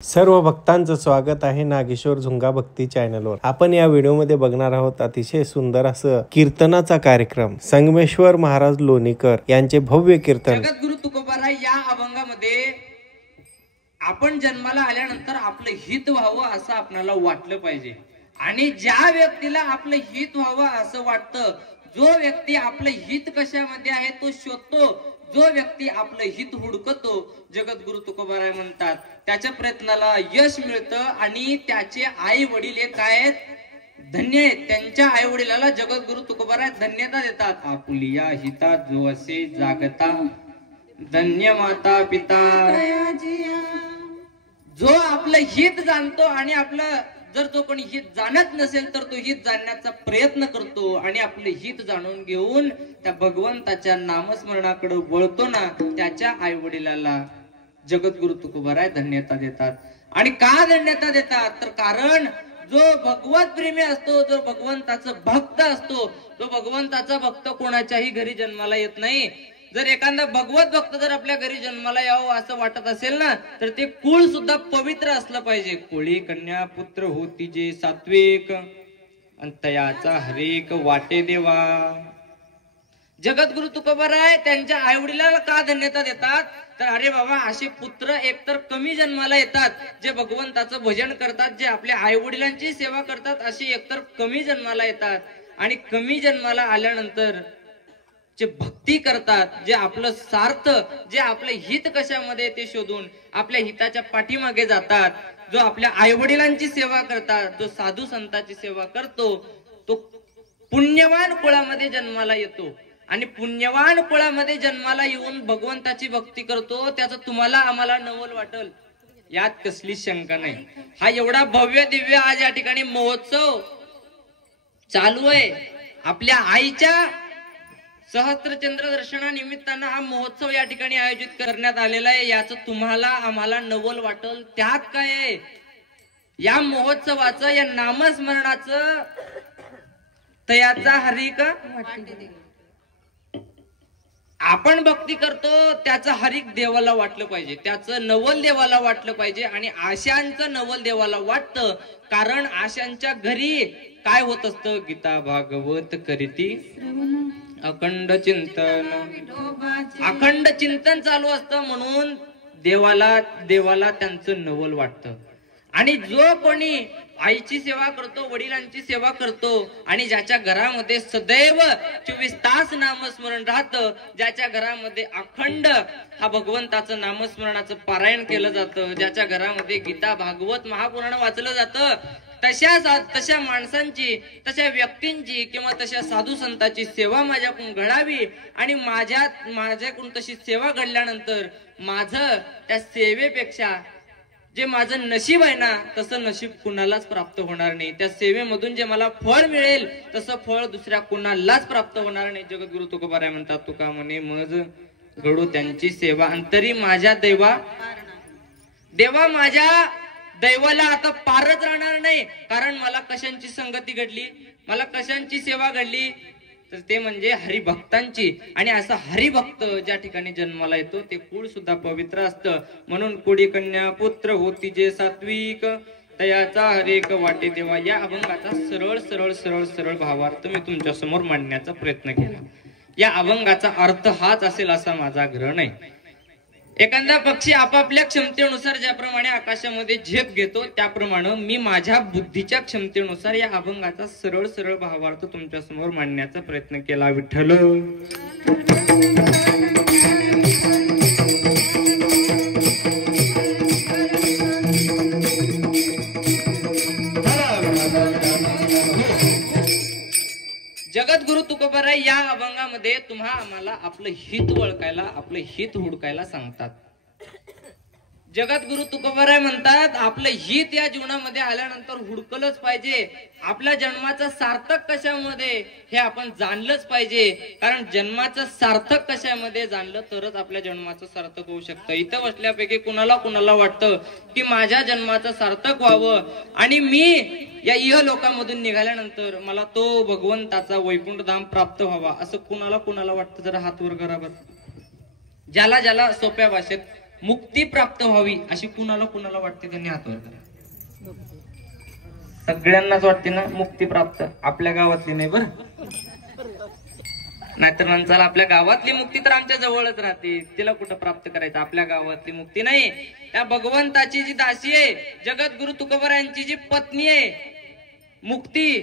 सर्व भक्तांचं स्वागत आहे नागेश्वर झुंगा भक्ती चॅनलवर। आपण या व्हिडिओमध्ये बघणार आहोत अतिशय सुंदर असं कीर्तनाचा कार्यक्रम। संगमेश्वर महाराज लोणीकर यांचे भव्य कीर्तन। जगद्गुरु तुकोबाराय या अभंगामध्ये आपण जन्माला आल्यानंतर आपलं हित व्हावं असं आपल्याला वाटलं पाहिजे। आणि ज्या व्यक्तीला आपलं हित व्हावं असं वाटतं, जो व्यक्ती आपलं हित कशामध्ये आहे तो शोधतो, जो व्यक्ती आपलं हित हुडकतो, जगद्गुरु तुकोबाराय म्हणतात त्याच्या प्रयत्नाला यश मिळतं। आणि त्याचे आई वडील हे काय धन्य आहेत, त्यांच्या आई वडिलाला जगद्गुरु तुकोबाराय धन्यता देतात। आपुलिया हिता जो असे जागता धन्य माता पिता। जो आपलं हित जाणतो आणि आपलं जर तो कोणी हित जाणत नसेल तर तो हित जाणण्याचा प्रयत्न करतो आणि आपले हित जाणून घेऊन त्या भगवंताच्या नामस्मरणाकडे वळतो ना, त्याच्या आई वडिलाला जगद्गुरु तुकोबाराय धन्यता देतात। आणि का धन्यता देतात तर कारण जो भगवत प्रेमी असतो, जो भगवंताचा भक्त असतो, तो भगवंताचा भक्त कोणाच्याही घरी जन्माला येत नाही। जर एखादा भगवत भक्त जर आपल्या घरी जन्माला यावं असं वाटत असेल ना, तर ते कुळ सुद्धा पवित्र असलं पाहिजे। कोळी कन्या पुत्र होती जे सात्विक अंतयाचा हरेक वाटे देवा। जगद्गुरु तुकोबाराय त्यांच्या आई वडिलाला का धन्यता देतात तर अरे बाबा, असे पुत्र एकतर कमी जन्माला येतात जे भगवंताचं भजन करतात, जे आपल्या आई वडिलांची सेवा करतात, असे एकतर कमी जन्माला येतात। आणि कमी जन्माला आल्यानंतर जे भक्ती करतात, जे आपलं स्वार्थ, जे आपलं हित कशामध्ये ते शोधून आपल्या हिताच्या पाठीमागे जातात, जो आपल्या आई वडिलांची सेवा करतात, जो साधू संतांची सेवा करतो, तो पुण्यवान कुळामध्ये जन्माला येतो। आणि पुण्यवान कुळामध्ये जन्माला येऊन भगवंताची भक्ती करतो, त्याचं तुम्हाला आम्हाला नवल वाटल यात कसली शंका नाही। हा एवढा भव्य दिव्य आज या ठिकाणी महोत्सव चालू आहे। आपल्या आईच्या सहस्त्रचंद्र दर्शनानिमित्तानं हा महोत्सव या ठिकाणी आयोजित करण्यात आलेला आहे। याचं तुम्हाला आम्हाला नवल वाटल त्यात काय आहे? या महोत्सवाचं, या नामस्मरणाचं तयाचा हरिक आपण भक्ती करतो, त्याचं हरिक देवाला वाटलं पाहिजे, त्याचं नवल देवाला वाटलं पाहिजे। आणि आशांचं नवल देवाला वाटतं, कारण आशांच्या घरी काय होत असतं? गीता भागवत करीती अखंड चिंतन चालू असतं, म्हणून देवाला त्यांचं नवल वाटतं। आणि जो कोणी आईची सेवा करतो, वडिलांची सेवा करतो, आणि ज्याच्या घरामध्ये सदैव 24 तास नामस्मरण राहतं, ज्याच्या घरामध्ये अखंड हा भगवंताचं नामस्मरणाचं पारायण केलं जातं, ज्याच्या घरामध्ये गीता भागवत महापुराण वाचलं जातं, तशा माणसांची, तशा व्यक्तींची किंवा तशा साधू संतांची सेवा माझ्याकडून घडावी। आणि माझ्याकडून तशी सेवा घडल्यानंतर माझं त्या सेवेपेक्षा जे माझं नशीब आहे ना, तसं नशीब कुणालाच प्राप्त होणार नाही। त्या सेवेमधून जे मला फळ मिळेल तसं फळ दुसऱ्या कुणालाच प्राप्त होणार नाही। जगद्गुरु तुकोबाराय म्हणतात, तुका म्हणे मज घडो त्यांची सेवा अंतरी माझ्या देवा माझ्या दैवाला आता पारच राहणार नाही। कारण मला कशांची संगती घडली, मला कशांची सेवा घडली तर ते म्हणजे हरिभक्तांची। आणि असा हरिभक्त ज्या ठिकाणी जन्माला येतो ते कुळ सुद्धा पवित्र असतं। म्हणून कोडी कन्या पुत्र होती जे सात्विक तयाचा हरेक वाटे देवा। या अभंगाचा सरळ सरळ सरळ सरळ भावार्थ मी तुमच्या समोर मांडण्याचा प्रयत्न केला। या अभंगाचा अर्थ हाच असेल असा माझा ग्रहण आहे। एखादा पक्षी आपापल्या क्षमतेनुसार ज्याप्रमाणे आकाशामध्ये झेप घेतो, त्याप्रमाणे मी माझ्या बुद्धीच्या क्षमतेनुसार या अभंगाचा सरळ सरळ भावार्थ तुमच्या समोर मांडण्याचा प्रयत्न केला। विठ्ठल जगद्गुरु तुकोबाराय या अभंगामध्ये तुम्हा आम्हाला आपलं हित ओळखायला, आपलं हित हुडकायला सांगतात। जगद्गुरु तुकोबाराय म्हणतात, आपलं हित या जीवनामध्ये आल्यानंतर हुडकलंच पाहिजे। आपल्या जन्माचं सार्थक कशामध्ये हे आपण जाणलंच पाहिजे, कारण जन्माचं सार्थक कशामध्ये जाणलं तरच आपल्या जन्माचं सार्थक होऊ शकतं। इथं बसल्यापैकी कुणाला वाटतं की माझ्या जन्माचं सार्थक व्हावं आणि मी या इहलोकामधून निघाल्यानंतर मला तो भगवंताचा वैकुंठ धाम प्राप्त व्हावा, असं कुणाला वाटतं? जरा हात वर करा बरं। ज्याला सोप्या भाषेत मुक्ती प्राप्त व्हावी अशी कुणाला कुणाला वाटते त्यांनी हात वर करा. सगळ्यांनाच वाटते ना मुक्ती प्राप्त. आपल्या गावातली नाही बरं, नाहीतर म्हणचाल आपल्या गावातली मुक्ती तर आमच्या जवळच राहते, तिला कुठं प्राप्त करायचं. आपल्या गावातली मुक्ती नाही, त्या भगवंताची जी दासी आहे, जगद्गुरु तुकोबारायांची जी पत्नी आहे मुक्ती,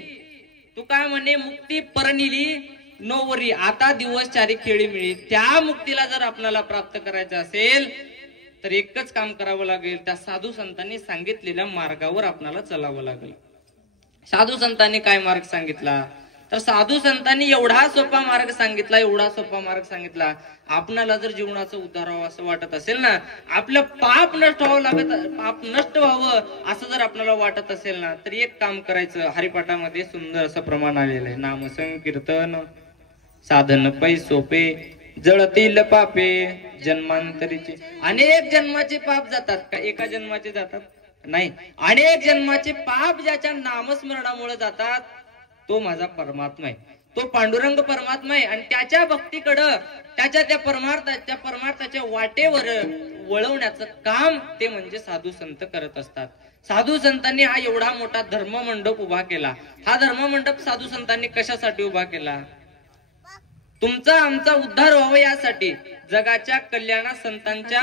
तू काय म्हणे मुक्ती परनिली नोवरी, आता दिवस चारी खेळी मिळी. त्या मुक्तीला जर आपल्याला प्राप्त करायचं असेल तर एकच काम करावं लागेल, त्या साधू संतांनी सांगितलेल्या मार्गावर आपल्याला चालावं लागेल. साधू संतांनी काय मार्ग सांगितला, तर साधू संतांनी एवढा सोपा मार्ग सांगितला, एवढा सोपा मार्ग सांगितला. आपणाला जर जीवनाचं उद्धार व्हावं असं वाटत असेल ना, आपलं पाप नष्ट व्हावं लागत, पाप नष्ट व्हावं असं जर आपल्याला वाटत असेल ना, तर एक काम करायचं. हरिपाठामध्ये सुंदर असं प्रमाण आलेलं आहे. नाम संकीर्तन साधन पै सोपे, जळतील पापे जन्मांतरीचे. अनेक जन्माचे पाप जातात का? एका जन्माचे जातात नाही, अनेक जन्माचे पाप ज्याच्या नामस्मरणामुळे जातात तो माझा परमात्मा आहे, तो पांडुरंग परमात्मा आहे. आणि त्याच्या भक्तीकडं, त्याच्या त्या परमार्थाच्या वाटेवर वळवण्याचं काम ते म्हणजे साधू संत करत असतात. साधू संतांनी हा एवढा मोठा धर्म मंडप उभा केला. हा धर्म मंडप साधू संतांनी कशासाठी उभा केला? तुमचा आमचा उद्धार व्हावा यासाठी. जगाच्या कल्याणा संतांच्या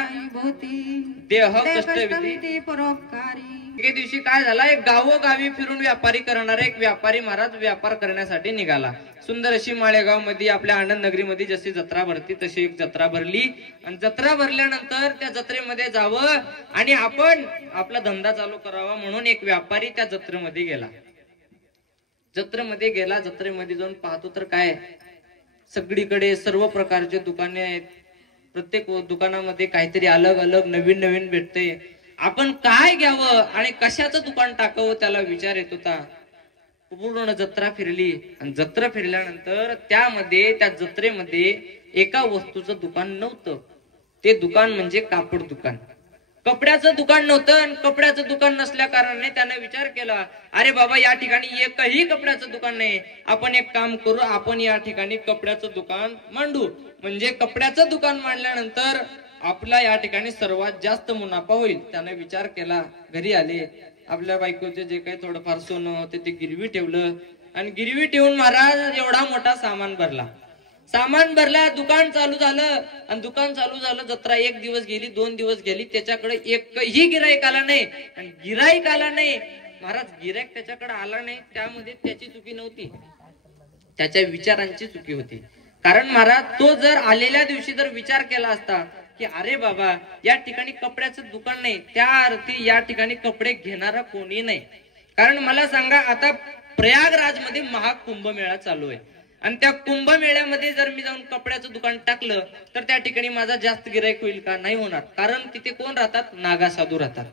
देह कष्टविधी परोपकारी. एके दिवशी काय झाला, एक गावोगावी फिरून व्यापारी करणारा एक व्यापारी महाराज व्यापार करण्यासाठी निघाला. सुंदर अशी माळेगाव मध्ये आपल्या आनंद नगरी मध्ये जशी जत्रा भरती तशी एक जत्रा भरली. आणि जत्रा भरल्यानंतर त्या जत्रेमध्ये जावं आणि आपण आपला धंदा चालू करावा म्हणून एक व्यापारी त्या जत्रेमध्ये गेला. जत्रेमध्ये जाऊन पाहतो तर काय, सगळीकडे सर्व प्रकारचे दुकाने आहेत. प्रत्येक दुकानामध्ये काहीतरी अलग अलग नवीन नवीन भेटते. आपण काय घ्यावं आणि कशाचं दुकान टाकावं त्याला विचार येत होता. पूर्ण जत्रा फिरली आणि जत्रा फिरल्यानंतर त्या जत्रेमध्ये एका वस्तूचं दुकान नव्हतं. ते दुकान म्हणजे कापड दुकान. कपड्याचं दुकान नव्हतं. आणि कपड्याचं दुकान नसल्या कारणाने त्याने विचार केला, अरे बाबा या ठिकाणी एकही कपड्याचं दुकान नाही, आपण एक काम करू, आपण या ठिकाणी कपड्याचं दुकान मांडू. म्हणजे कपड्याचं दुकान मांडल्यानंतर आपला या ठिकाणी सर्वात जास्त मुनाफा होईल. त्याने विचार केला. घरी आले, आपल्या बायकोचे जे काही थोडंफार सोनं होते ते गिरवी ठेवलं आणि गिरवी ठेवून महाराज एवढा मोठा सामान भरला. दुकान चालू झालं. जत्रा एक दिवस गेली, 2 दिवस गेली, त्याच्याकडे एकही गिराईक आला नाही. आणि गिराईक आला नाही महाराज, गिराईक त्याच्याकडे आला नाही, त्यामध्ये त्याची चुकी नव्हती, त्याच्या विचारांची चुकी होती. कारण महाराज तो जर आलेल्या दिवशी जर विचार केला असता की अरे बाबा या ठिकाणी कपड्याचं दुकान नाही, त्या अर्थी या ठिकाणी कपडे घेणारा कोणी नाही. कारण मला सांगा, आता प्रयागराज मध्ये महाकुंभमेळा चालू आहे आणि त्या कुंभमेळ्यामध्ये जर मी जाऊन कपड्याचं दुकान टाकलं तर त्या ठिकाणी माझा जास्त गिराईक होईल का? नाही होणार. कारण तिथे कोण राहतात? नागा साधू राहतात,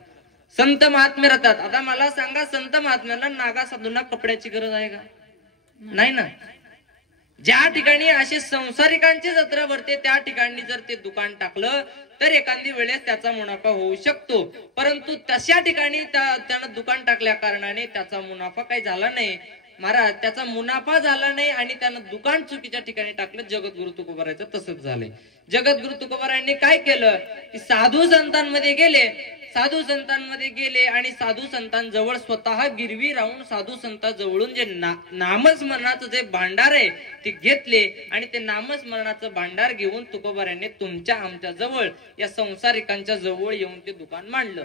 संत महात्मे राहतात. आता मला सांगा, संत महात्म्याला नागा साधूंना कपड्याची गरज आहे का? नाही ना. ज्या ठिकाणी असे संसारिकांची जत्रा भरते त्या ठिकाणी जर ते दुकान टाकलं तर एखादी वेळेस त्याचा मुनाफा होऊ शकतो. परंतु तशा ठिकाणी त्यानं दुकान टाकल्या कारणाने त्याचा मुनाफा काही झाला नाही महाराज, त्याचा मुनाफा झाला नाही आणि त्यानं दुकान चुकीच्या ठिकाणी टाकलं. जगद्गुरु तुकोबारायचं तसंच झालंय. जगद्गुरु तुकोबारायांनी काय केलं की साधू संतांमध्ये गेले आणि साधू संतांजवळ स्वतः गिरवी राहून साधू संतांजवळून जे नामस्मरणाचं जे भांडार आहे ते घेतले आणि ते नामस्मरणाचं भांडार घेऊन तुकोबारायांनी तुमच्या आमच्या जवळ या संसारिकांच्या जवळ येऊन ते दुकान मांडलं.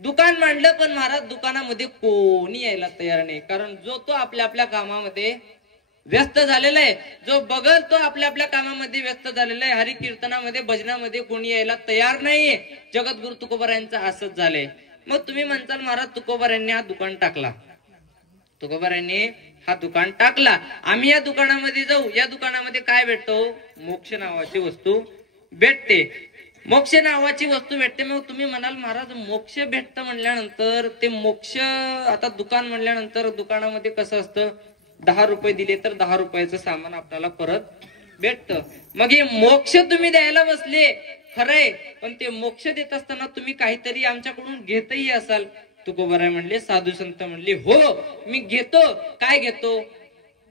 पण महाराज दुकानामध्ये कोणी यायला तयार नाही. कारण जो तो आपल्या आपल्या कामामध्ये व्यस्त झालेला आहे, जो बघल तो आपल्या आपल्या कामामध्ये व्यस्त झालेला आहे. हरी कीर्तनामध्ये भजनामध्ये कोणी यायला तयार नाहीये. जगद्गुरु तुकोबारायांचं असंच झालंय. मग तुम्ही म्हणताल महाराज तुकोबारायांनी हा दुकान टाकला, आम्ही या दुकानामध्ये जाऊ. या दुकानामध्ये काय भेटतो? मोक्ष नावाची वस्तू भेटते. मग तुम्ही म्हणाल महाराज मोक्ष भेटतं म्हणल्यानंतर ते मोक्ष, आता दुकान म्हणल्यानंतर दुकानामध्ये कसं असतं, 10 रुपये दिले तर 10 रुपयाचं सामान आपल्याला परत भेटतं. मग हे मोक्ष तुम्ही द्यायला बसले खरंय, पण ते मोक्ष देत असताना तुम्ही काहीतरी आमच्याकडून घेतही असाल. तुकोबाराय म्हणले, साधू संत म्हणले, हो मी घेतो. काय घेतो?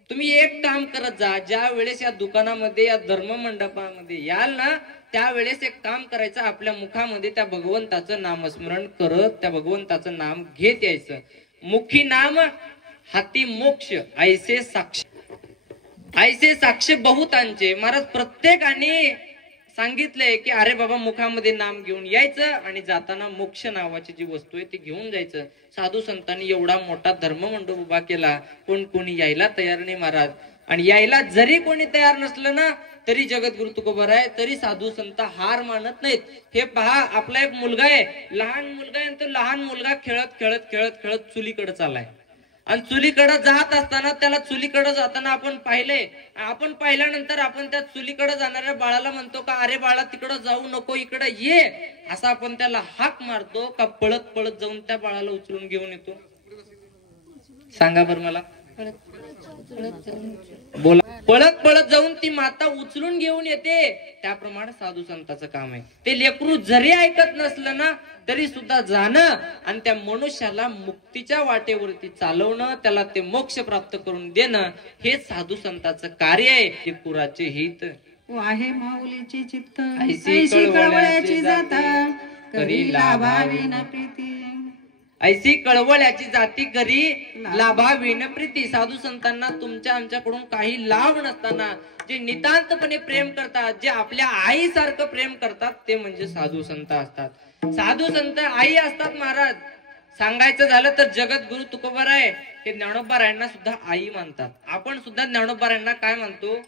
तुम्ही एक काम करत जा, ज्या वेळेस या दुकानामध्ये या धर्म मंडपामध्ये याल ना त्यावेळेस एक काम करायचं, आपल्या मुखामध्ये त्या भगवंताचं नामस्मरण करत त्या भगवंताचं नाम घेत यायचं. मुखी नाम हाती मोक्ष ऐसे साक्ष बहुतांचे. महाराज प्रत्येकाने सांगितलंय की अरे बाबा मुखामध्ये नाम घेऊन यायचं आणि जाताना मोक्ष नावाची जी वस्तू आहे ती घेऊन जायचं. साधू संतांनी एवढा मोठा धर्ममंडप उभा केला, पण कोणी यायला तयार नाही महाराज. आणि यायला जरी कोणी तयार नसलं ना तरी जगद्गुरु तुकोबाराय आहे, तरी साधू संत हार मानत नाहीत. हे पहा, आपला एक मुलगा आहे, लहान मुलगा आहे, तो लहान मुलगा खेळत खेळत खेळत खेळत चुलीकडे चाललाय. आणि चुलीकडे जात असताना त्याला चुलीकडे जाताना आपण पाहिल्यानंतर आपण त्या चुलीकडे जाणाऱ्या बाळाला म्हणतो का अरे बाळा तिकडं जाऊ नको, इकडे ये, असा आपण त्याला हाक मारतो का पळत पळत जाऊन त्या बाळाला उचलून घेऊन येतो? सांगा बरं मला. बोला. पळत पळत जाऊन ती माता उचलून घेऊन येते. त्याप्रमाणे साधू संतांचं काम आहे. ते लेकरू जरी ऐकत नसलं ना तरी सुद्धा जाणं आणि त्या मनुष्याला मुक्तीच्या वाटेवरती चालवणं, त्याला ते मोक्ष प्राप्त करून देणं, हे साधू संतांचं कार्य आहे. हे कुराचे हित आहे माऊलीची चित्त ऐशी कळवळ्याची जाता करी लाभाविन प्रीती. ऐशी कळवळ्याची जाती करी लाभाविन प्रीती. साधू संतांना तुमच्या आमच्याकडून काही लाभ नसताना जे नितांतपणे प्रेम करतात, जे आपल्या आईसारखं प्रेम करतात, ते म्हणजे साधू संत असतात. साधू संत आई असतात महाराज. सांगायचं झालं तर जगद्गुरु तुकोबाराय हे ज्ञानोबारायांना सुद्धा आई मानतात. आपण सुद्धा ज्ञानोबारायांना काय मानतो?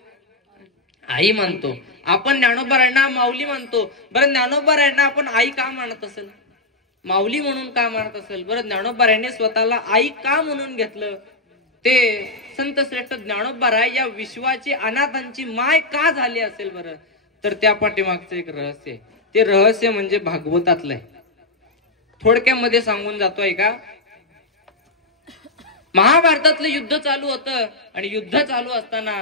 आई मानतो. आपण ज्ञानोबारायांना माऊली मानतो. बरं, ज्ञानोबारायांना आपण आई का मानत असेल, माऊली म्हणून का मानत असेल? बरं, ज्ञानोबारायांनी स्वतःला आई का म्हणून घेतलं? ते संत श्रेष्ठ ज्ञानोबाराय या विश्वाची अनाथांची माय का झाली असेल बरं? तर त्या पाठीमागचं एक रहस्य आहे. ते रहस्य म्हणजे भागवतातलं आहे. थोडक्यामध्ये सांगून जातोय का, महाभारतातलं युद्ध चालू होतं आणि युद्ध चालू असताना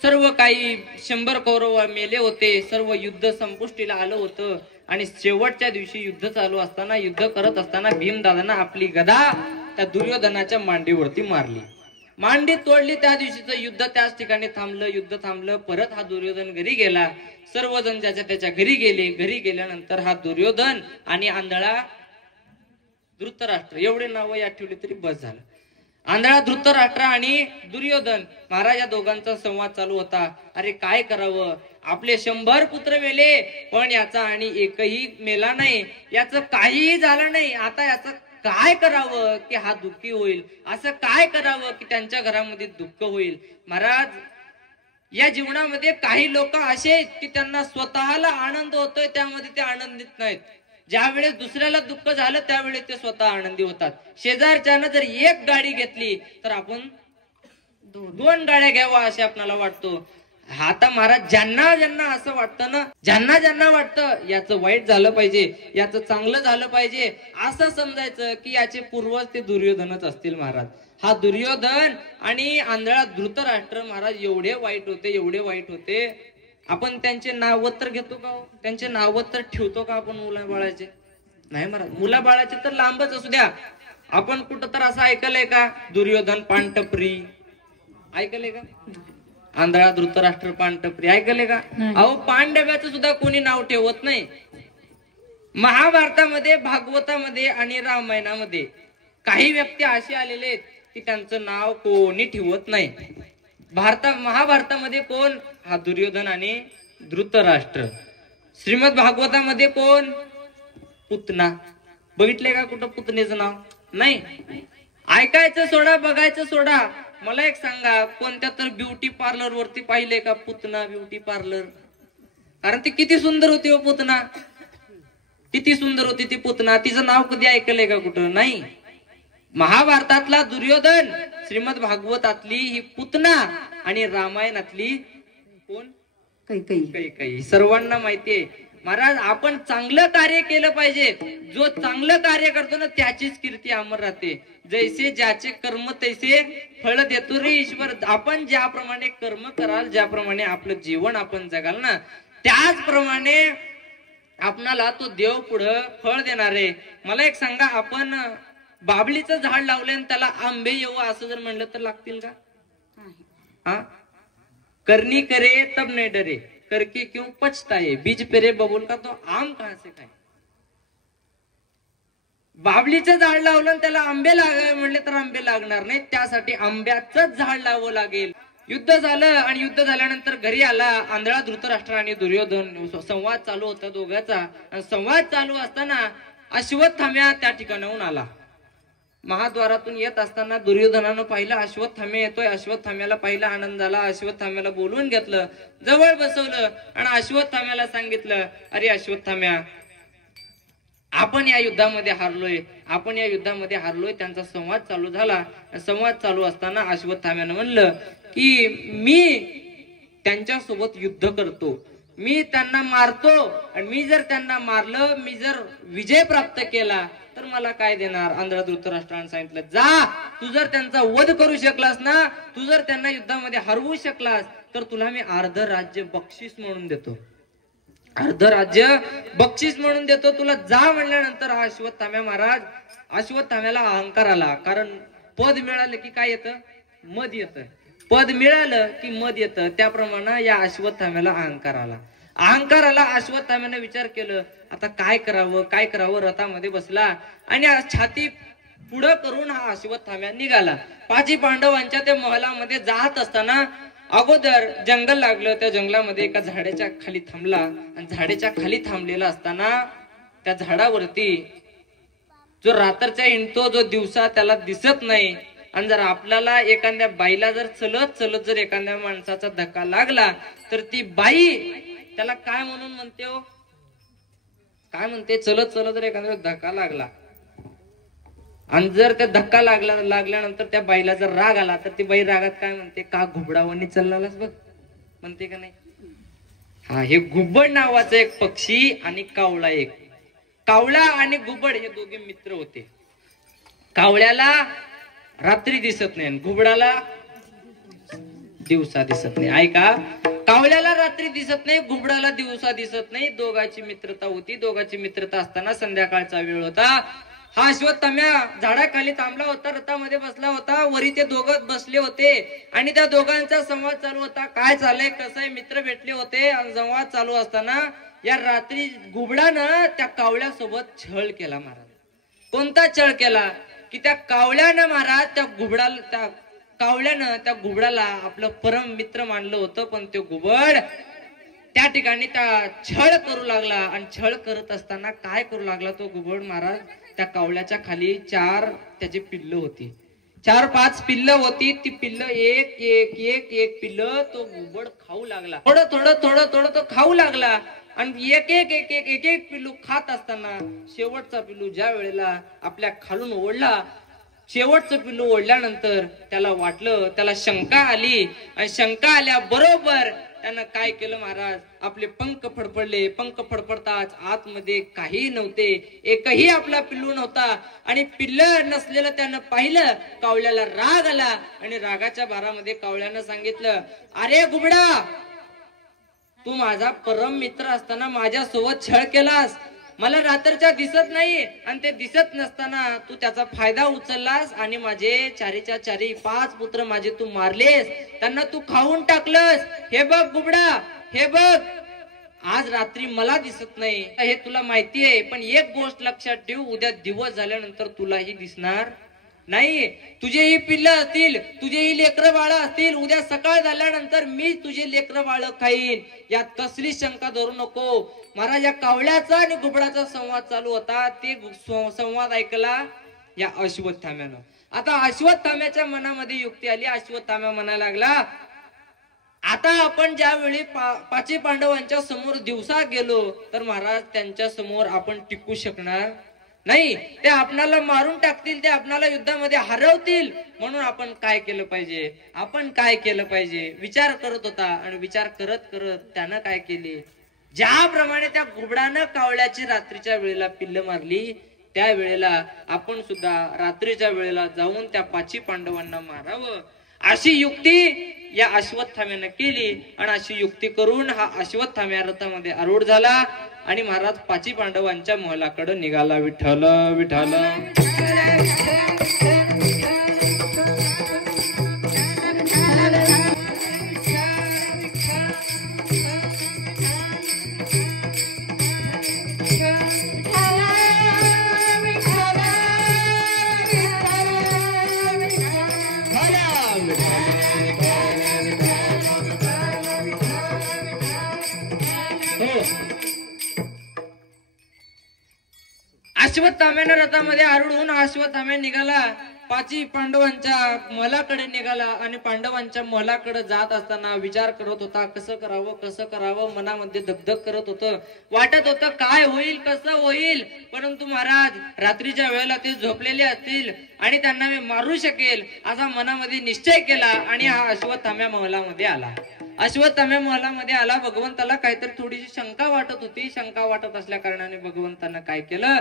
सर्व काही 100 कौरव मेले होते. सर्व युद्ध संपुष्टीला आलं होतं आणि शेवटच्या दिवशी युद्ध चालू असताना, युद्ध करत असताना भीमदादांना आपली गदा त्या दुर्योधनाच्या मांडीवरती मारली. मांडी तोडली. त्या दिवशीचं युद्ध त्याच ठिकाणी थांबलं. युद्ध थांबलं. परत हा दुर्योधन घरी गेला. सर्वजण ज्याच्या त्याच्या घरी गेले. घरी गेल्यानंतर हा दुर्योधन आणि आंधळा धृतराष्ट्र, एवढे नावं या ठेवली तरी बस झालं. आंधळा धृतराष्ट्र आणि दुर्योधन महाराज या दोघांचा संवाद चालू होता. अरे काय करावं, आपले 100 पुत्र मेले पण याचा आणि एकही मेला नाही, याचं काहीही झालं नाही. आता याचं काय करावं की हा दुःखी होईल, असं काय करावं की त्यांच्या घरामध्ये दुःख होईल. महाराज, या जीवनामध्ये काही लोक असे आहेत की त्यांना स्वतःला आनंद होतोय त्यामध्ये ते आनंदित नाहीत. ज्या वेळेस दुसऱ्याला दुःख झालं त्यावेळेस ते स्वतः आनंदी होतात. शेजारच्यानं जर एक गाडी घेतली तर आपण 2 गाड्या घ्यावा असे आपल्याला वाटतो. आता महाराज, ज्यांना ज्यांना असं वाटतं ना, ज्यांना ज्यांना वाटतं याचं वाईट झालं पाहिजे, याचं चांगलं झालं पाहिजे, असं समजायचं की याचे पूर्वज ते दुर्योधनच असतील महाराज. हा दुर्योधन आणि आंधळा धृतराष्ट्र महाराज एवढे वाईट होते, एवढे वाईट होते. आपण त्यांचे नाव तर घेतो का? त्यांचे नाव तर ठेवतो का आपण मुला बाळाचे? नाही महाराज. मुला बाळाचे तर लांबच असू द्या. आपण कुठं तर असं ऐकलंय का, दुर्योधन पांटप्री ऐकलंय का? आंधळा धृतराष्ट्र पांटप्री ऐकलंय का? अहो, पांडव्याचं सुद्धा कोणी नाव ठेवत नाही. महाभारतामध्ये, भागवतामध्ये आणि रामायणामध्ये काही व्यक्ती असे आलेले आहेत की त्यांचं नाव कोणी ठेवत नाही. महाभारतामध्ये कोण? हा दुर्योधन आणि धृतराष्ट्र. श्रीमद भागवतामध्ये कोण? पुतना. बघितले का कुठं पुतनेचं नाव? नाही. ऐकायचं सोडा, बघायचं सोडा. मला एक सांगा, कोणत्या तर ब्युटी पार्लर वरती पाहिले का पुतना ब्युटी पार्लर? कारण ती किती सुंदर होती हो पुतना, किती सुंदर होती ती पुतना. तिचं नाव कधी ऐकलंय का कुठं? नाही. महाभारतातला दुर्योधन, श्रीमद भागवतातली ही पुतना आणि रामायणातली कोण? कैकेयी. सर्वांना माहितीये महाराज. आपण चांगलं कार्य केलं पाहिजे. जो चांगलं कार्य करतो ना त्याचीच कीर्ती अमर राहते. जैसे ज्याचे कर्म तैसे फळ देतो रे ईश्वर. आपण ज्याप्रमाणे कर्म कराल, ज्याप्रमाणे आपलं जीवन आपण जगाल ना, त्याचप्रमाणे आपणाला तो देव पुढं फळ देणार आहे. मला एक सांगा, आपण बाबलीचं झाड लावले आणि त्याला आंबे येऊ असं जर म्हणलं तर लागतील का? हा, करनी करे तब नाही डरे. करके क्यों पछताए, बीज पेरे बबूल का तो आम कहां से खाए. बाबलीचं झाड लावलं आणि त्याला आंबे लागावे म्हणले तर आंबे लागणार नाही, त्यासाठी आंब्याचंच झाड लावावं लागेल. युद्ध झालं आणि युद्ध झाल्यानंतर घरी आला आंधळा धृतराष्ट्र आणि दुर्योधन. संवाद चालू होता दोघांचा. आणि संवाद चालू असताना अश्वत्थाम्या त्या ठिकाणाहून आला. महाद्वारातून येत असताना दुर्योधनानं पाहिलं अश्वत्थाम्या येतोय. अश्वत्थाम्याला पाहिला, आनंद झाला. अश्वत्थाम्याला बोलवून घेतलं, जवळ बसवलं आणि अश्वत्थाम्याला सांगितलं, अरे अश्वत्थाम्या, आपण या युद्धामध्ये हारलोय, आपण या युद्धामध्ये हारलोय. त्यांचा संवाद चालू झाला. संवाद चालू असताना अश्वत्थाम्यानं म्हणलं की मी त्यांच्यासोबत युद्ध करतो, मी त्यांना मारतो आणि मी जर त्यांना मारलं, मी जर विजय प्राप्त केला तर मला काय देणार. आंधळा धृतराष्ट्राने सांगितलं, जा, तू जर त्यांचा वध करू शकलास ना, तू जर त्यांना युद्धामध्ये हरवू शकलास तर तुला मी अर्ध राज्य बक्षीस म्हणून देतो, अर्ध राज्य बक्षीस म्हणून देतो तुला, जा म्हणल्यानंतर अश्वत्थाम्या महाराज, अश्वत्थाम्याला अहंकार आला. कारण पद मिळालं की काय येतं, मद येतं. पद मिळालं की मद येतं. त्याप्रमाणे या अश्वत्थाम्याला अहंकार आला. अहंकाराला अश्वत्थाम्याने विचार केलं, आता काय करावं, काय करावं. रथामध्ये बसला आणि छाती पुढं करून हा अश्वत्थाम्या निघाला. पाची पांडवांच्या त्या महलामध्ये जात असताना अगोदर जंगल लागलं. त्या जंगलामध्ये एका झाडाच्या खाली थांबला आणि झाडाच्या खाली थांबलेला असताना त्या झाडावरती जो रात्रच्या हिंडतो, जो दिवसा त्याला दिसत नाही, आणि जर आपल्याला एखाद्या बाईला जर चलत चलत जर एखाद्या माणसाचा धक्का लागला तर ती बाई त्याला काय म्हणून म्हणते हो, काय म्हणते, चलत चलत जर एखाद्या धक्का लागला आणि जर त्या धक्का लागल्यानंतर त्या बाईला जर राग आला तर ती बाई रागात काय म्हणते, का घुबडावानी चाललास बघ, म्हणते का नाही. हा, हे घुबड नावाचं एक पक्षी आणि कावळा एक. कावळा आणि घुबड हे दोघे मित्र होते. कावळ्याला रात्री दिसत नाही, घुबडाला दिवसा दिसत नाही. ऐका, कावळ्याला रात्री दिसत नाही, घुबडाला दिवसा दिसत नाही. दोघांची मित्रता होती. दोघांची मित्रता असताना संध्याकाळचा वेळ होता. हा अश्वत्थाम्या झाडाखाली थांबला होता, रथामध्ये बसला होता. वरी ते दोघं बसले होते आणि त्या दोघांचा संवाद चालू होता. काय चाललंय, कसं आहे, मित्र भेटले होते. आणि संवाद चालू असताना या रात्री घुबडानं त्या कावळ्यासोबत छळ केला महाराज. कोणता छळ केला की त्या कावळ्यानं महाराज त्या घुबडाला, त्या कावळ्यानं त्या घुबडाला आपलं परम मित्र मानलं होतं. पण ते घुबड त्या ठिकाणी त्या छळ करू लागला. आणि छळ करत असताना काय करू लागला तो घुबड महाराज, त्या कावळ्याच्या खाली 4 त्याची पिल्ल होती, 4-5 पिल्ल होती. ती पिल्ल एक एक एक एक पिल्ल तो घुबड खाऊ लागला. थोडं थोडं थोडं थोडं तो खाऊ लागला. आणि एक एक एक एक एक एक पिल्लू खात असताना शेवटचा पिल्लू ज्या वेळेला आपल्या खालून ओढला, शेवटचं पिल्लू ओढल्यानंतर त्याला वाटलं, त्याला शंका आली. आणि शंका आल्या बरोबर त्यानं काय केलं महाराज, आपले पंख फडफडले. पंख फडफडताच आतमध्ये काही नव्हते, एकही आपला पिल्लू नव्हता. आणि पिल्ल नसलेलं त्यानं पाहिलं. कावळ्याला राग आला आणि रागाच्या भारामध्ये कावळ्यानं सांगितलं, अरे घुबडा, तू माझा परम मित्र असताना माझ्यासोबत छळ केलास. मला रात्रच्या दिसत नाही आणि ते दिसत नसताना तू त्याचा फायदा उचललास आणि माझे चारीच्या चारी 5 पुत्र माझे तू मारलेस, त्यांना तू खाऊन टाकलंस. हे बघ घुबडा, हे बघ, आज रात्री मला दिसत नाही, हे तुला माहिती आहे. पण एक गोष्ट लक्षात ठेव, उद्या दिवस झाल्यानंतर तुलाही दिसणार नाही. तुझे ही पिल्ल असतील, तुझे ही लेकरं बाळ असतील, उद्या सकाळ झाल्यानंतर मी तुझे लेकरं बाळ खाईन. यात कसली शंका धरू नको. महाराज, या कावळ्याचा आणि घुबडाचा संवाद चालू होता. ते संवाद ऐकला या अश्वत्थाम्यानं. आता अश्वत्थाम्याच्या मनामध्ये युक्ती आली. अश्वत्थाम्या म्हणायला लागला, आता आपण ज्यावेळी पाची पांडवांच्या समोर दिवसा गेलो तर महाराज त्यांच्या समोर आपण टिकू शकणार नाही. ते आपणाला मारून टाकतील, ते आपणाला युद्धामध्ये हरवतील. म्हणून आपण काय केलं पाहिजे, आपण काय केलं पाहिजे, विचार करत होता. आणि विचार करत करत त्यानं काय केले, ज्याप्रमाणे त्या घुबडानं कावळ्याची रात्रीच्या वेळेला पिल्ल मारली, त्या वेळेला आपण सुद्धा रात्रीच्या वेळेला जाऊन त्या पाची पांडवांना मारावं, अशी युक्ती या अश्वत्थाम्यानं केली. आणि अशी युक्ती करून हा अश्वत्थाम्या रथामध्ये आरूढ झाला आणि महाराज पाची पांडवांच्या महलाकडे निघाला. विठ्ठल विठ्ठल. अश्वत्थाम्याने रथामध्ये आरूढ अश्वत्थाम्या निघाला पाची पांडवांच्या महलाकडे निघाला आणि पांडवांच्या महलाकडे जात असताना विचार करत होता कसं करावं मनामध्ये धगधग करत होतं, वाटत होतं काय होईल कसं होईल. परंतु महाराज रात्रीच्या वेळेला ते झोपलेले असतील आणि त्यांना मी मारू शकेल असा मनामध्ये निश्चय केला आणि हा अश्वत्थाम्या महलामध्ये आला. अश्वत्थाम्या महलामध्ये आला. भगवंताला काहीतरी थोडीशी शंका वाटत होती. शंका वाटत असल्या कारणाने भगवंतानं काय केलं,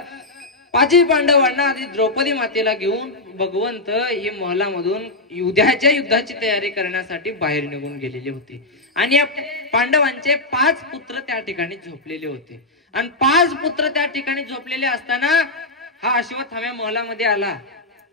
पाची पांडवांना आधी द्रौपदी मातेला घेऊन भगवंत हे महलामधून उद्याच्या युद्धाची तयारी करण्यासाठी बाहेर निघून गेलेले होते. आणि या पांडवांचे 5 पुत्र त्या ठिकाणी झोपलेले होते. आणि 5 पुत्र त्या ठिकाणी झोपलेले असताना हा अश्वत्थाम्या महलामध्ये आला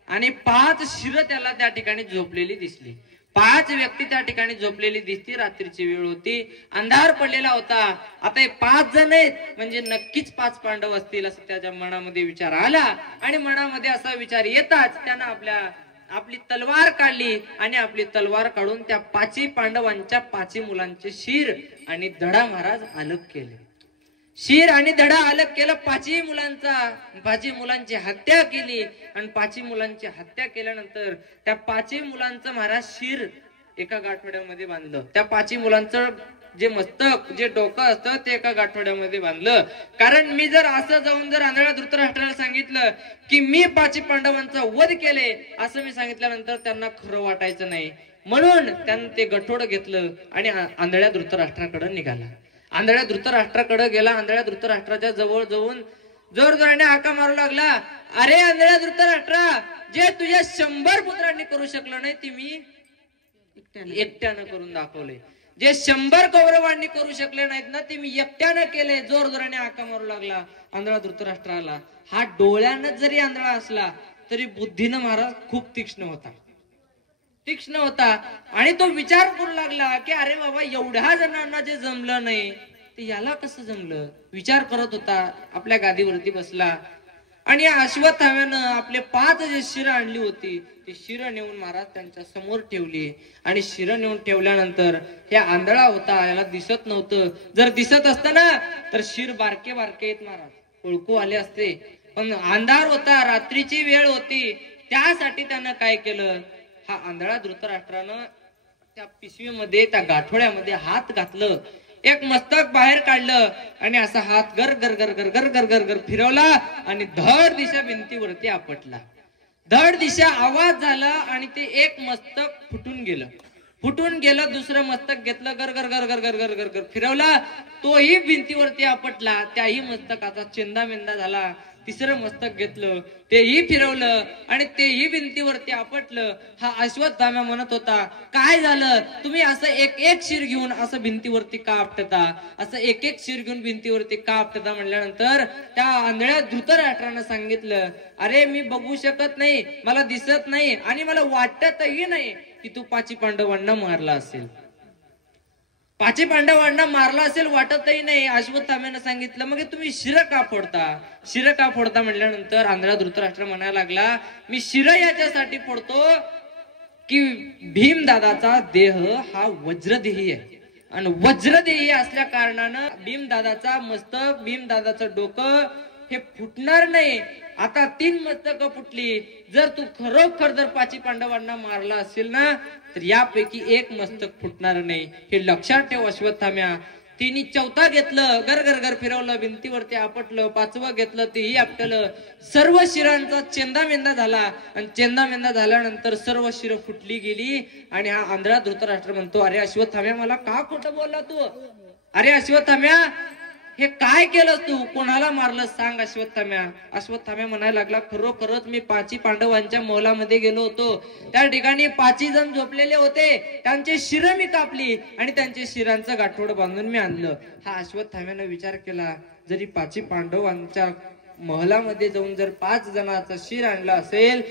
आणि 5 शिर त्याला त्या ठिकाणी झोपलेली दिसली. 5 व्यक्ती त्या ठिकाणी झोपलेली दिसती. रात्रीची वेळ होती, अंधार पडलेला होता. आता हे 5 जण आहेत म्हणजे नक्कीच 5 पांडव असतील असं त्याच्या मनामध्ये विचार आला. आणि मनामध्ये असा विचार येताच त्यानं आपली तलवार काढली आणि आपली तलवार काढून त्या 5 पांडवांच्या 5 मुलांचे शिर आणि धडा महाराज अलग केले. शिर आणि धडा अलग केलं. 5 मुलांची हत्या केली आणि 5 मुलांची हत्या केल्यानंतर त्या 5 मुलांचं महाराज शिर एका गाठोड्यामध्ये बांधलं. त्या 5 मुलांचं जे मस्तक जे डोकं असतं ते एका गाठोड्यामध्ये बांधलं. कारण मी जर असं जाऊन जर आंधळ्या धृतराष्ट्राला सांगितलं की मी 5 पांडवांचा वध केले असं मी सांगितल्यानंतर त्यांना खरं वाटायचं नाही. म्हणून त्यानं ते गठोडं घेतलं आणि आंधळ्या धृतराष्ट्राकडे निघाला. आंधळ्या धृतराष्ट्राकडे गेला. आंधळ्या धृतराष्ट्राच्या जवळ जाऊन जोरजोराने हाका मारू लागला, अरे आंधळ्या धृतराष्ट्रा, जे तुझ्या 100 पुत्रांनी करू शकलं नाही ते मी एकट्यानं करून दाखवले. जे 100 कौरवांनी करू शकले नाहीत ना ते मी एकट्यानं केले. जोरजोराने हाका मारू लागला आंधळा धृतराष्ट्राला. हा डोळ्यानं जरी आंधळा असला तरी बुद्धीनं महाराज खूप तीक्ष्ण होता आणि तो विचार करू लागला की अरे बाबा एवढ्या जणांना जे जमलं नाही ते याला कसं जमलं. विचार करत होता. आपल्या गादीवरती बसला आणि अश्वत्थाम्यानं आपले 5 जे शिर आणली होती ती शिर नेऊन महाराज त्यांच्या समोर ठेवली. आणि शिर नेऊन ठेवल्यानंतर हे आंधळा होता, याला दिसत नव्हतं. जर दिसत असतं ना तर शिर बारके येत महाराज ओळखू आले असते. पण अंधार होता, रात्रीची वेळ होती. त्यासाठी त्यानं काय केलं, हा आंधळा धृतराष्ट्रानं त्या पिशवीमध्ये त्या गाठोड्यामध्ये हात घातलं, एक मस्तक बाहेर काढलं आणि असा हात गर गर गर गर गर गर गर गर फिरवला आणि धड दिशा भिंतीवरती आपटला. धड दिशा आवाज झाला आणि ते एक मस्तक फुटून गेलं. दुसरं मस्तक घेतलं, गर गर गर गर गर गर गर गर फिरवला, तोही भिंतीवरती आपटला. त्याही मस्तकाचा चेंदामेंदा झाला. तिसरं मस्तक घेतलं, तेही फिरवलं आणि तेही भिंतीवरती आपटलं. हा अश्वत्थाम्या म्हणत होता, काय झालं, तुम्ही असं एक शिर घेऊन असं भिंतीवरती का आपटता, असं एक शिर घेऊन भिंतीवरती का आपटता. म्हणल्यानंतर त्या आंधळ्या धृतराष्ट्रानं सांगितलं, अरे मी बघू शकत नाही, मला दिसत नाही आणि मला वाटतही नाही की तू 5 पांडवांना मारला असेल. 5 पांडवांना मारला असेल वाटतही नाही. अश्वत्थाम्यानं सांगितलं, मग तुम्ही शिर का फोडता म्हटल्यानंतर आंधळा धृतराष्ट्र म्हणायला लागला, मी शिर याच्यासाठी फोडतो की भीमदादाचा देह हा वज्रदेही आहे आणि वज्रदेही असल्या कारणानं भीमदादाचा मस्तक भीमदादाचं डोकं हे फुटणार नाही. आता 3 मस्तकं फुटली. जर तू खरोखर जर 5 पांडवांना मारला असेल ना तर यापैकी 1 मस्तक फुटणार नाही. हे लक्षात ठेव अश्वत्थाम्या. तिने 4था घेतलं, गर गर गर फिरवलं, भिंतीवरती आपटलं. 5वं घेतलं, तेही आपटलं. सर्व शिरांचा चेंदामेंदा झाला आणि चेंदामेंदा झाल्यानंतर सर्व शिर फुटली गेली. आणि हा आंधळा धृतराष्ट्र म्हणतो, अरे अश्वत्थाम्या, मला का खोटं बोलला तू. अरे अश्वत्थाम्या, हे काय केलं तू, कोणाला मारलं सांग अश्वत्थाम्या. अश्वत्थाम्या म्हणायला लागला, खरोखरच मी 5 पांडवांच्या महलामध्ये गेलो होतो. त्या ठिकाणी 5 जण झोपलेले होते. त्यांचे शिर मी कापली आणि त्यांचे शिरांचं गाठोड बांधून मी आणलं. हा अश्वत्थाम्यानं विचार केला, जरी 5 पांडवांच्या महलामध्ये जाऊन जर 5 जणांचं शिर आणलं असेल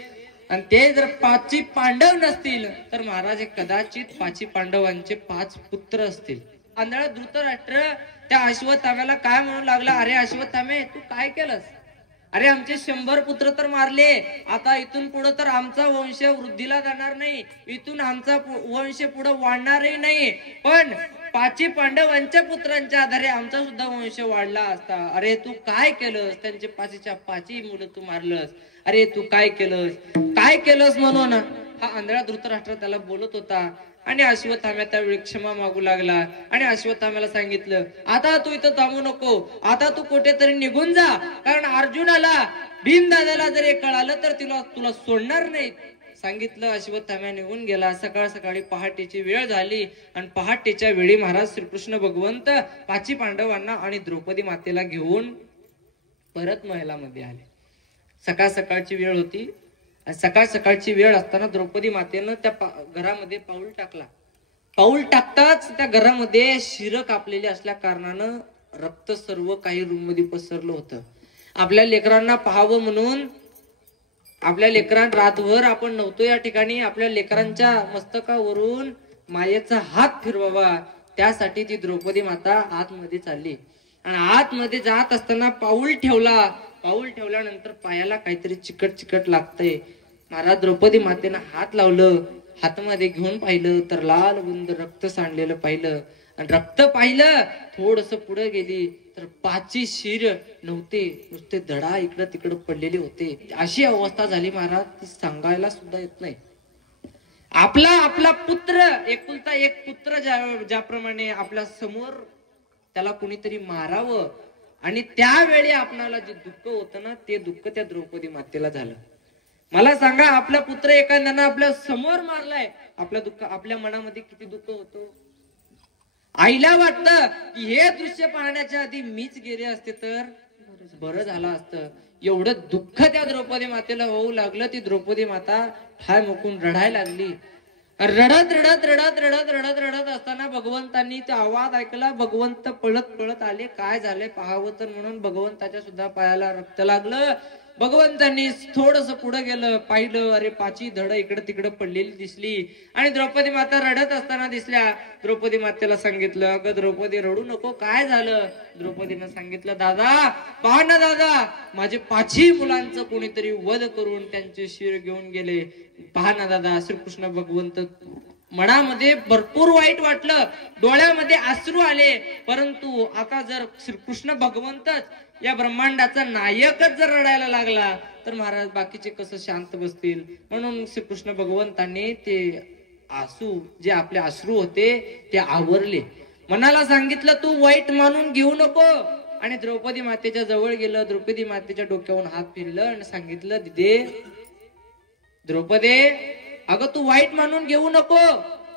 आणि ते जर 5 पांडव नसतील तर महाराज कदाचित 5 पांडवांचे 5 पुत्र असतील. आंधळा धृतराष्ट्र त्या अश्वत्थाम्याला काय म्हणू लागला, अरे अश्वत्थामे, तू काय केलंस. अरे आमचे 100 पुत्र तर मारले. आता इथून पुढे तर आमचा वंश वृद्धीला जाणार नाही. इथून आमचा वंश पुढे वाढणारही नाही. पण पाची पांडवांच्या पुत्रांच्या आधारे आमचा सुद्धा वंश वाढला असता. अरे तू काय केलंस, त्यांचे पाचीच्या पाची मुलं तू मारलंस, अरे तू काय केलंस म्हणून हा आंधळा धृतराष्ट्र त्याला बोलत होता. आणि अश्वत्थाम्या त्यावेळी क्षमा मागू लागला आणि अश्वत्थाम्याला सांगितलं, आता तू इथं थांबू नको, आता तू कुठेतरी निघून जा, कारण अर्जुनाला भीमदादाला जर हे कळालं तर तुला सोडणार नाही. सांगितलं. अश्वत्थाम्या निघून गेला. सकाळी पहाटेची वेळ झाली आणि पहाटेच्या वेळी महाराज श्रीकृष्ण भगवंत पाची पांडवांना आणि द्रौपदी मातेला घेऊन परत महलामध्ये आले. सकाळची वेळ होती. सकाळची वेळ असताना द्रौपदी मातेनं त्या घरामध्ये पाऊल टाकताच त्या घरामध्ये शिर कापलेले असल्या कारणानं रक्त सर्व काही रूम मध्ये पसरलं होतं. आपल्या लेकरांना पाहावं म्हणून, आपल्या लेकरांना रातभर आपण नव्हतो या ठिकाणी, आपल्या लेकरांच्या मस्तकावरून मायेचा हात फिरवावा त्यासाठी ती द्रौपदी माता आतमध्ये चालली. आणि आतमध्ये जात असताना पाऊल ठेवल्यानंतर पायाला काहीतरी चिकट लागतंय. महाराज द्रौपदी मातेनं हात लावलं, हातमध्ये घेऊन पाहिलं तर लाल बुंद रक्त सांडलेलं पाहिलं. आणि रक्त पाहिलं, थोडस पुढे गेली तर पाची शिर नव्हते, नुसते धडा इकडं तिकडं पडलेले होते. अशी अवस्था झाली महाराज, ती सांगायला सुद्धा येत नाही. आपला पुत्र, एकुलता एक पुत्र ज्याप्रमाणे आपल्या समोर त्याला कुणीतरी मारावं आणि त्यावेळी आपणाला जे दुःख होतं ना, ते दुःख त्या द्रौपदी मातेला झालं. मला सांगा, आपला पुत्र एखाद्यानं आपल्या समोर मारलाय, आपल्या मनामध्ये किती दुःख होतो. आईला वाटतं की हे दृश्य पाहण्याच्या आधी मीच गेले असते तर बरं झालं असतं. एवढं दुःख त्या द्रौपदी मातेला होऊ लागलं. ती द्रौपदी माता ठाय मोकून रडायला लागली. रडत असताना भगवंतांनी तो आवाज ऐकला. भगवंत पळत आले. काय झाले पाहावं तर म्हणून भगवंताच्या सुद्धा पायाला रक्त लागलं. भगवंतांनी थोडस पुढे गेलं, पाहिलं, अरे पाची धड इकडे तिकडे पडलेली दिसली आणि द्रौपदी माता रडत असताना दिसल्या. द्रौपदी मातेला सांगितलं, अगं द्रौपदी रडू नको, काय झालं. द्रौपदीनं सांगितलं, दादा पहा ना दादा, माझे 5 मुलांचं कोणीतरी वध करून त्यांचे शिर घेऊन गेले. पहा ना दादा. श्रीकृष्ण भगवंत मनामध्ये भरपूर वाईट वाटलं, डोळ्यामध्ये अश्रू आले. परंतु आता जर श्रीकृष्ण भगवंतच या ब्रह्मांडाचा नायकच जर रडायला लागला तर महाराज बाकीचे कसं शांत बसतील. म्हणून श्रीकृष्ण भगवंतांनी ते जे आपले अश्रू होते ते आवरले. मनाला सांगितलं, तू वाईट मानून घेऊ नको. आणि द्रौपदी मातेच्या जवळ गेलं. द्रौपदी मातेच्या डोक्यावरून हात फिरलं आणि सांगितलं, दिदे द्रौपदी, अगं तू वाईट मानून घेऊ नको,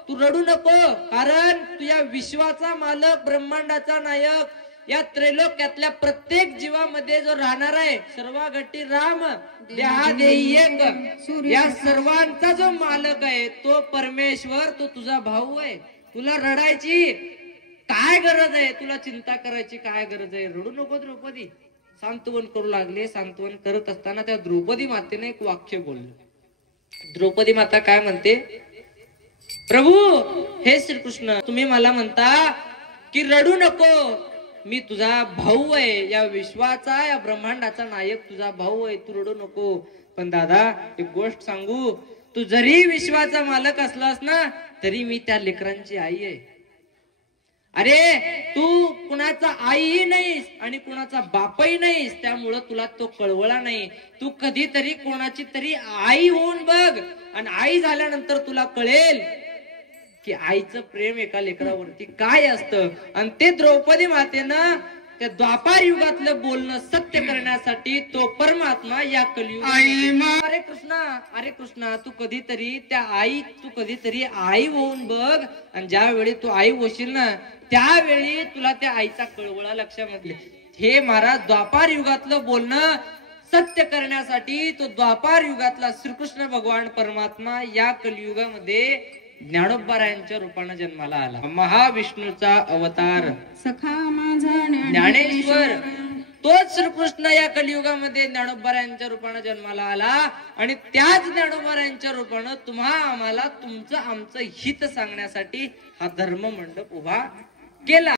तू रडू नको, कारण तू या विश्वाचा मालक, ब्रह्मांडाचा नायक, या त्रैलोक्यातल्या प्रत्येक जीवामध्ये जो राहणार आहे, सर्वागटी राम देहादेही एक, या सर्वांचा जो मालक आहे तो परमेश्वर, तो तुझा भाऊ आहे. तुला रडायची काय गरज आहे, तुला चिंता करायची काय गरज आहे. रडू नको द्रौपदी. सांत्वन करू लागले. सांत्वन करत असताना त्या द्रौपदी मातेने एक वाक्य बोललं. द्रौपदी माता काय म्हणते, प्रभू हे श्रीकृष्ण, तुम्ही मला म्हणता की रडू नको, मी तुझा भाऊ आहे, या विश्वाचा या ब्रह्मांडाचा नायक तुझा भाऊ आहे, तू रडू नको. पण दादा एक गोष्ट सांगू, तू जरी विश्वाचा मालक असलास ना तरी मी त्या लेकरांची आई आहे. अरे तू कुणाचा आईही नाहीस आणि कुणाचा बापही नाहीस, त्यामुळं तुला तो कळवळा नाही. तू कधीतरी कोणाची तरी आई होऊन बघ आणि आई झाल्यानंतर तुला कळेल की आईचं प्रेम एका लेकरावरती काय असतं. आणि ते द्रौपदी मातेनं त्या द्वापार युगातलं बोलणं सत्य करण्यासाठी तो परमात्मा या कलियुगात, अरे कृष्णा तू कधीतरी आई होऊन बघ, आणि ज्यावेळी तू आई होशील ना त्यावेळी तुला त्या आईचा कळवळा लक्षामध्ये. हे महाराज द्वापार युगातलं बोलणं सत्य करण्यासाठी तो द्वापार युगातला श्रीकृष्ण भगवान परमात्मा या कलियुगामध्ये ज्ञानोबारायांच्या रूपाने जन्माला आला. महाविष्णूचा अवतार सखा माझा ज्ञानेश्वर, तोच श्रीकृष्ण या कलियुगामध्ये ज्ञानोबारायांच्या रूपाने जन्माला आला. आणि त्याच ज्ञानोबारायांच्या रूपाने आम्हाला तुमचं आमचं हित सांगण्यासाठी हा धर्म मंडप उभा केला.